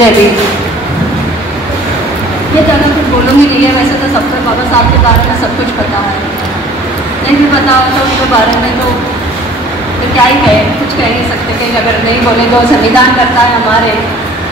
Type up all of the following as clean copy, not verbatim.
जय भीम। ये ज़्यादा कुछ बोलूँगी नहीं है, वैसे तो सबको बाबा साहब के बारे में सब कुछ पता है, नहीं भी पता हो तो उनके बारे में तो क्या ही कहे, कुछ कह नहीं सकते। कहीं अगर नहीं बोले तो संविधान करता है हमारे,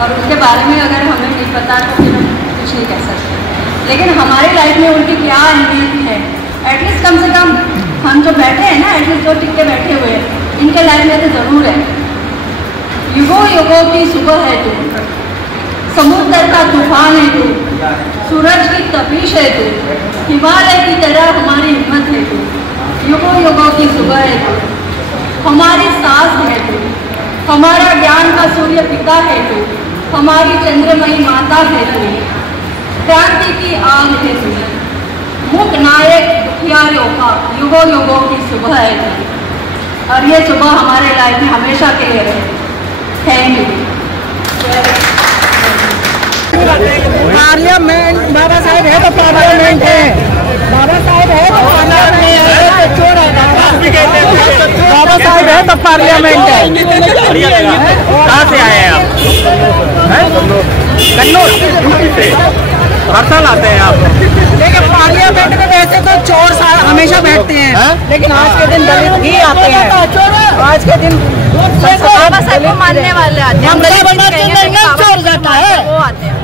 और उनके बारे में अगर हमें नहीं पता तो फिर हम कुछ नहीं कह सकते। लेकिन हमारी लाइफ में उनकी क्या अहमियत है, एटलीस्ट कम से कम हम जो बैठे हैं ना, एटलीस्ट जो टिक के बैठे हुए हैं, इनके लाइफ में तो ज़रूर है। युगों युगों की सुबह है तू, समुद्र का तूफान है तू, सूरज की तपिश है तू, हिमालय की तरह हमारी हिम्मत है तू। युगों युगों की सुबह है तू, हमारी सांस है तू, हमारा ज्ञान का सूर्य पिता है तू, हमारी चंद्रमयी माता है तू, क्रांति की आग है तू, मुख नायक दुखियारों का युगों युगों की सुबह है तू। और ये सुबह हमारे लाइफ में हमेशा के लिए रहे। Thank you. Parliament Baba Saheb है तो पार्लियामेंट है, बाबा साहेब है तो पार्लियामेंट है, चोर है बाबा साहेब है तो पार्लियामेंट है। कहाँ से आए हैं आप? कन्नौज से। हर साल आते हैं आप? लेकिन पार्लियामेंट में वैसे तो चोर हमेशा बैठते हैं, लेकिन आज के दिन दलित भी आते हैं। आज के दिन बाबा साहब को मानने वाले आते हैं, चोर जाता है वो आते हैं।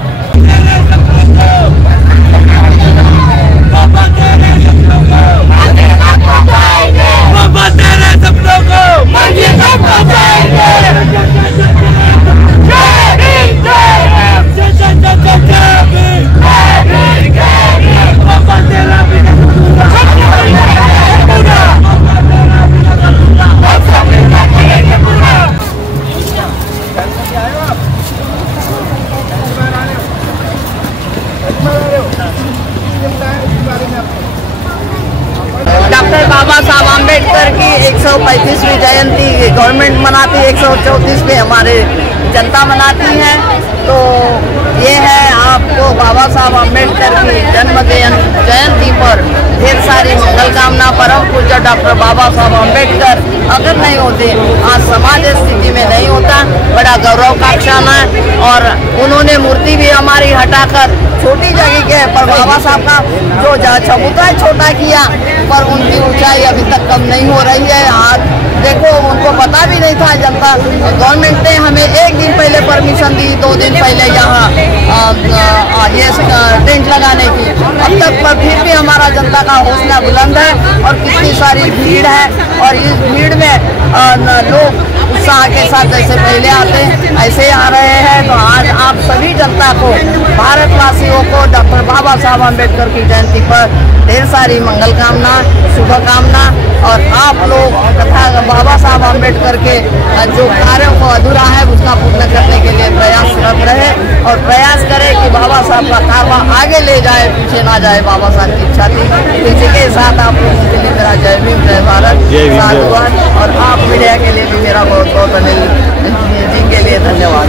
डॉक्टर बाबा साहब आम्बेडकर की 135वीं जयंती गवर्नमेंट मनाती है, 134वीं हमारे जनता मनाती है। तो ये है आपको बाबा साहब आम्बेडकर की जन्म जयंती पर ढेर सारी मंगल कामना। परम पूज्य डॉक्टर बाबा साहब आम्बेडकर अगर नहीं होते, आज समाज स्थिति में नहीं होता। बड़ा गौरव का क्षण है। और उन्होंने मूर्ति भी हमारी हटाकर छोटी जगह के पर बाबा साहब का जो चबूतरा छोटा किया, पर उनकी ऊंचाई अभी तक कम नहीं हो रही है। आज देखो, उनको पता भी नहीं था। जनता गवर्नमेंट ने हमें एक दिन पहले परमिशन दी, 2 दिन पहले यहाँ ये टेंट लगाने की। अब तक पर फिर भी हमारा जनता का हौसला बुलंद है और कितनी सारी भीड़ है। और इस भीड़ में लोग उत्साह के साथ जैसे पहले आते हैं ऐसे आ रहे हैं। तो आज आप सभी जनता को, भारतवासियों को डॉक्टर बाबा साहब आम्बेडकर की जयंती पर ढेर सारी मंगल कामना, शुभकामना। और आप लोग तथा बाबा साहब आम्बेडकर के जो कार्यों को अधूरा है उसका पूर्ण करने के लिए प्रयासरत रहे और प्रयास करें कि बाबा साहब का कारवा आगे ले जाए, पीछे ना जाए। बाबा साहब की इच्छा थी। इसी के साथ आप लोगों के लिए मेरा जय भीम, जय भारत, साधुवाद। और आप मीडिया के लिए भी मेरा बहुत बहुत अनिल जी के लिए धन्यवाद।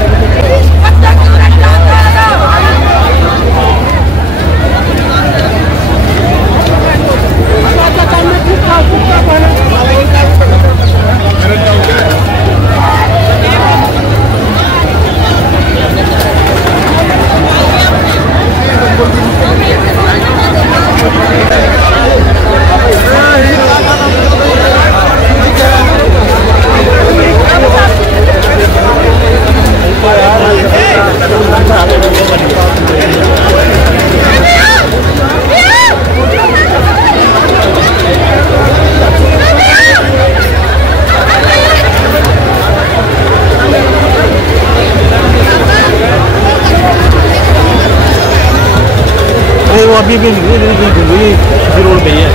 वो अभी भी इधर रोड पे ही है,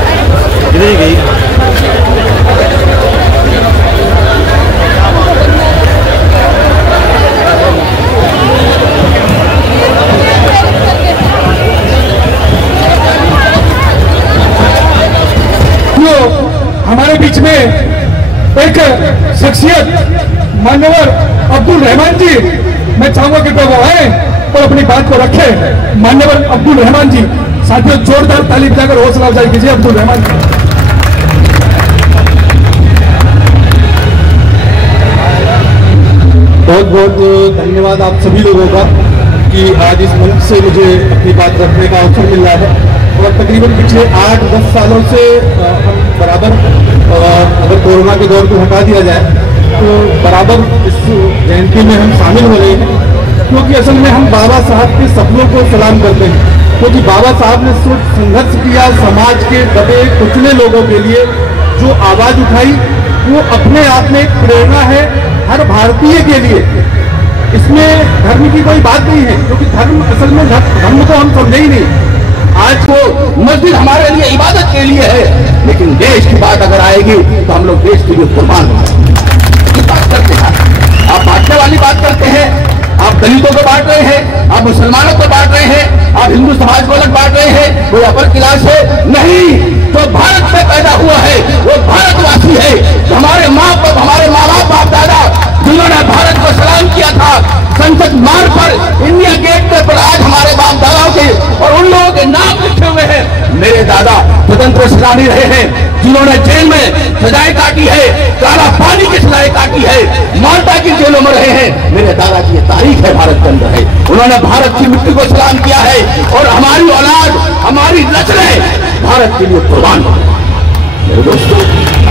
इधर ही गई। हमारे बीच में एक शख्सियत मान्यवर अब्दुल रहमान जी, मैं चाहूंगा कि वो आए और अपनी बात को रखे। मान्यवर अब्दुल रहमान जी, साथियों जोरदार ताली बजाकर हौसला अफजाई कीजिए अब्दुल रहमान जी। बहुत बहुत धन्यवाद आप सभी लोगों का कि आज इस मंच से मुझे अपनी बात रखने का अवसर मिल रहा है। और तकरीबन पिछले 8-10 सालों से हम बराबर, अगर कोरोना के दौर को हटा दिया जाए तो बराबर इस जयंती में हम शामिल हो रहे हैं, क्योंकि असल में हम बाबा साहब के सपनों को सलाम करते हैं। क्योंकि बाबा साहब ने संघर्ष किया, समाज के दबे कुचले लोगों के लिए जो आवाज उठाई, वो अपने आप में एक प्रेरणा है हर भारतीय के लिए। इसमें धर्म की कोई बात नहीं है, क्योंकि धर्म असल में धर्म को हम समझे ही नहीं। आज वो मस्जिद हमारे लिए इबादत के लिए है, लेकिन देश की बात अगर आएगी तो हम लोग देश के लिए कुर्बान हो बात करते हैं। आप बांटने वाली बात करते हैं, आप दलितों को बांट रहे हैं, आप मुसलमानों को बांट रहे हैं, आप हिंदू समाज को अलग बांट रहे हैं, कोई अपर क्लास है नहीं। जो भारत में पैदा हुआ है वो भारतवासी है। हमारे माँ बाप दादा जिन्होंने भारत को सलाम किया था संसद मार्ग पर, इंडिया गेट पर आज हमारे बाप दादाओं के और उन लोगों के नाम लिखे हुए हैं। मेरे दादा स्वतंत्र सेनानी रहे हैं, जिन्होंने जेल में सजाएं काटी है, काला पानी की सजाएं काटी है, माल्टा की जेलों में रहे हैं। मेरे दादा की ये तारीख है, भारत के अंदर है। उन्होंने भारत की मिट्टी को सलाम किया है और हमारी औलाद, हमारी नस्लें भारत के लिए कुर्बान हो। मेरे दोस्तों,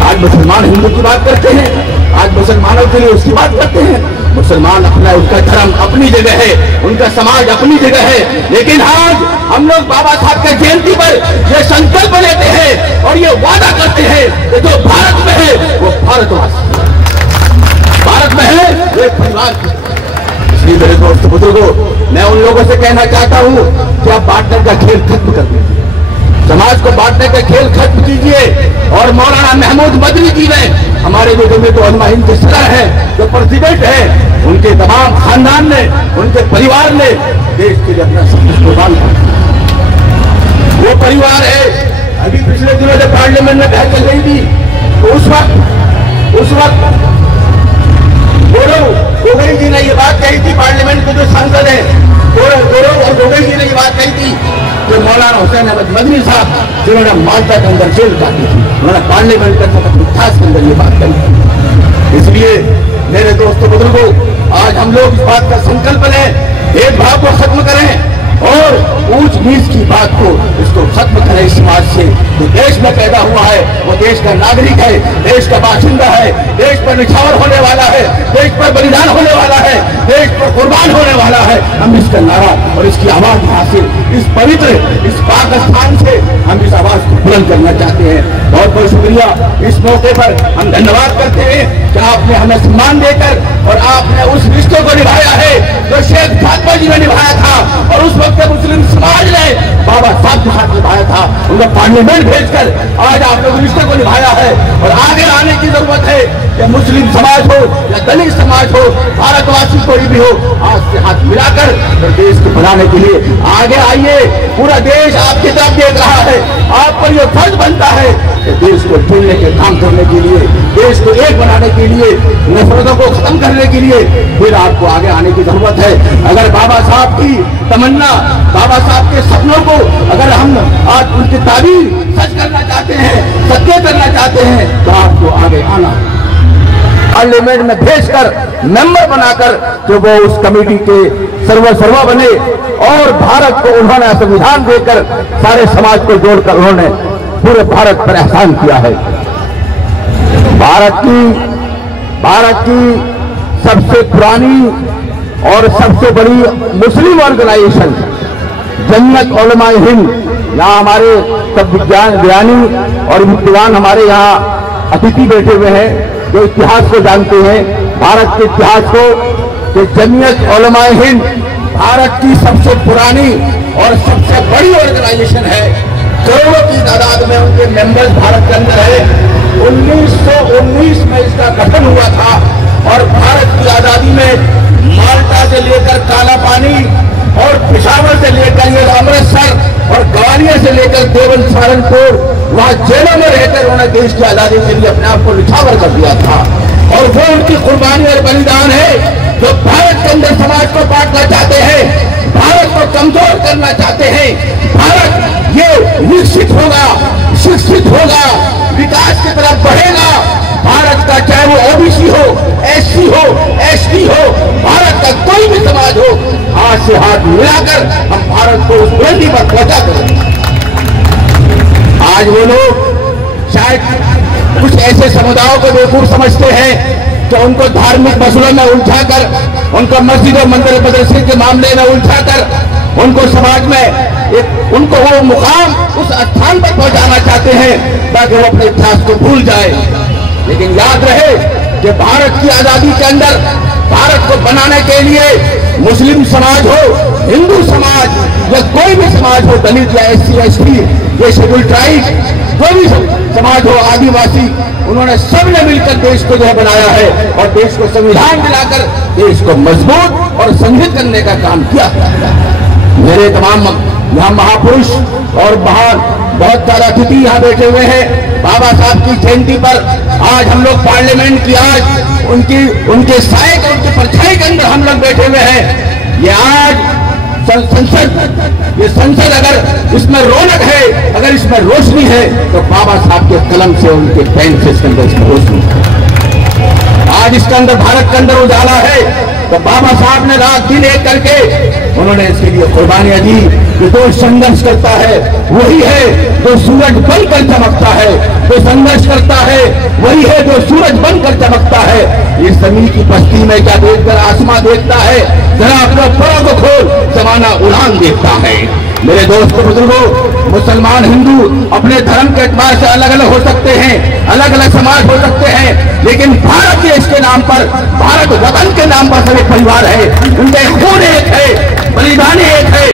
आज मुसलमान हिंदू की बात करते हैं, आज मुसलमानों के लिए उसकी बात करते हैं। मुसलमान अपना, उसका धर्म अपनी जगह है, उनका समाज अपनी जगह है, लेकिन आज हम लोग बाबा साहब के जयंती पर ये संकल्प लेते हैं और ये वादा करते हैं कि जो भारत में है वो भारतवासी, भारत में है वो एक परिवार। इसलिए मेरे दोस्त बुजुर्गों, मैं उन लोगों से कहना चाहता हूँ कि आप बांटने का खेल खत्म कर दीजिए, समाज को बांटने का खेल खत्म कीजिए। और मौलाना महमूद मदनी जी ने, हमारे जो जमीयत उलमा हिंद के सदर हैं, जो प्रेसिडेंट हैं, उनके तमाम खानदान ने, उनके परिवार ने देश के लिए अपना सब कुछ कुर्बान किया। वो परिवार है, अभी पिछले दिनों जब पार्लियामेंट में बहस चल रही थी तो उस वक्त गोगोई जी ने ये बात कही थी, पार्लियामेंट के जो सांसद है गौरव और गोगोई जी ने ये बात कही थी कि मौलाना हुसैन अहमद मदनी साहब जिन्होंने माल्टा के अंदर जेल काटी थी, उन्होंने पार्लियामेंट के इतिहास के अंदर ये बात कही थी। इसलिए मेरे दोस्तों बुजुर्गों, आज हम लोग इस बात का संकल्प लें, भेदभाव को खत्म करें और ऊंच नीच की बात को, इसको खत्म करें इस समाज से। जो देश में पैदा हुआ है वो देश का नागरिक है, देश का बाशिंदा है, देश पर निछावर होने वाला है, देश पर बलिदान होने वाला है, देश पर कुर्बान होने वाला है। हम इसका नारा और इसकी आवाज यहाँ से, इस पवित्र, इस पाकिस्तान से हम इस आवाज को बुलंद करना चाहते हैं। बहुत बहुत शुक्रिया। इस मौके पर हम धन्यवाद करते हैं कि आपने हमें सम्मान देकर और आपने उस रिश्ते को निभाया है जो शेख फातिमा जी ने निभाया था और उस वक्त मुस्लिम समाज ने बाबा साहब के हाथ निभाया था, उनका पार्लियामेंट भेजकर आज आप लोग रिश्ते को निभाया है। और आगे आने की जरूरत है कि मुस्लिम समाज हो या दलित समाज हो, भारतवासी कोई भी हो, हाथ से हाथ मिलाकर और देश को बनाने के लिए आगे आइए। पूरा देश आपकी तरफ देख रहा है, आप पर यह फर्ज बनता है कि देश को जोड़ने के काम करने के लिए, देश को एक बनाने के लिए, नफरतों को खत्म करने के लिए फिर आपको आगे आने की जरूरत है। अगर बाबा साहब की तमन्ना, बाबा साहब के सपनों को अगर हम आज उनकी ताबीर सच करना चाहते हैं, सत्य करना चाहते हैं, तो आपको आगे आना, पार्लियामेंट में भेजकर मेंबर बनाकर जो वो उस कमेटी के सर्वा बने और भारत को उन्होंने संविधान देकर सारे समाज को जोड़कर उन्होंने पूरे भारत पर एहसान किया है। भारत की सबसे पुरानी और सबसे बड़ी मुस्लिम ऑर्गेनाइजेशन जमीयत उलमा हिंद, यहाँ हमारे सब विज्ञानी और विद्वान हमारे यहाँ अतिथि बैठे हुए हैं जो इतिहास को जानते हैं, भारत के इतिहास को, कि जमीयत उलमा हिंद भारत की सबसे पुरानी और सबसे बड़ी ऑर्गेनाइजेशन है। करोड़ों की तादाद में उनके मेंबर्स भारत के अंदर है। 1919 में इसका गठन हुआ था और भारत की आजादी में माल्टा से लेकर काला पानी और पेशावर से लेकर ये अमृतसर और ग्वालियर से लेकर देवन सहारनपुर, वहां जेलों में रहकर उन्होंने देश की आजादी के लिए अपने आप को निछावर कर दिया था। और वो उनकी कुर्बानी और बलिदान है जो भारत के अंदर समाज को बांटना चाहते हैं, भारत को कमजोर करना चाहते हैं। भारत ये विकसित होगा, शिक्षित होगा, विकास की तरफ बढ़ेगा। भारत का चाहे वो ओबीसी हो, एससी हो, एसटी हो, समाज से हाथ मिलाकर हम भारत को उस बुलंदी पर पहुंचा करें। आज वो लोग शायद कुछ ऐसे समुदायों को बेवकूफ समझते हैं कि उनको धार्मिक मसलों में उलझाकर, उनको मस्जिद और मंदिर मदरसे के मामले में उलझाकर, उनको समाज में उनको वो मुकाम उस स्थान पर पहुंचाना चाहते हैं ताकि वो अपने इतिहास को भूल जाए। लेकिन याद रहे कि भारत की आजादी के अंदर भारत को बनाने के लिए मुस्लिम समाज हो, हिंदू समाज या कोई भी समाज हो, दलित या SC ST या शेड्यूल ट्राइब, कोई भी समाज हो, आदिवासी, उन्होंने सबने मिलकर देश को जो है बनाया है और देश को संविधान दिलाकर देश को मजबूत और संगठित करने का काम किया। मेरे तमाम यहाँ महापुरुष और बहुत सारे अतिथि यहाँ बैठे हुए हैं। बाबा साहब की जयंती पर आज हम लोग पार्लियामेंट की आज उनके साए के उनके परछाई के अंदर हम लोग बैठे हुए हैं। ये आज संसद अगर इसमें रौनक है, अगर इसमें रोशनी है तो बाबा साहब के कलम से, उनके पेन से इसके अंदर इसमें रोशनी है। आज इसके अंदर भारत के अंदर उजाला है तो बाबा साहब ने रात दिन एक करके उन्होंने इसके लिए कुर्बानियां दी। जो संघर्ष करता है वही है जो सूरज बनकर चमकता है, जो संघर्ष करता है वही है जो सूरज बनकर चमकता है। इस जमीन की बस्ती में क्या देखकर आसमां देखता है, जरा अपना परों को खोल, जमाना उड़ान देखता है। मेरे दोस्तों बुजुर्गों, मुसलमान हिंदू अपने धर्म के एतबार से अलग अलग हो सकते हैं, अलग अलग समाज हो सकते हैं, लेकिन भारत देश के नाम पर, भारत वतन के नाम पर सब एक परिवार है। उनके खून एक है, बलिदान एक है।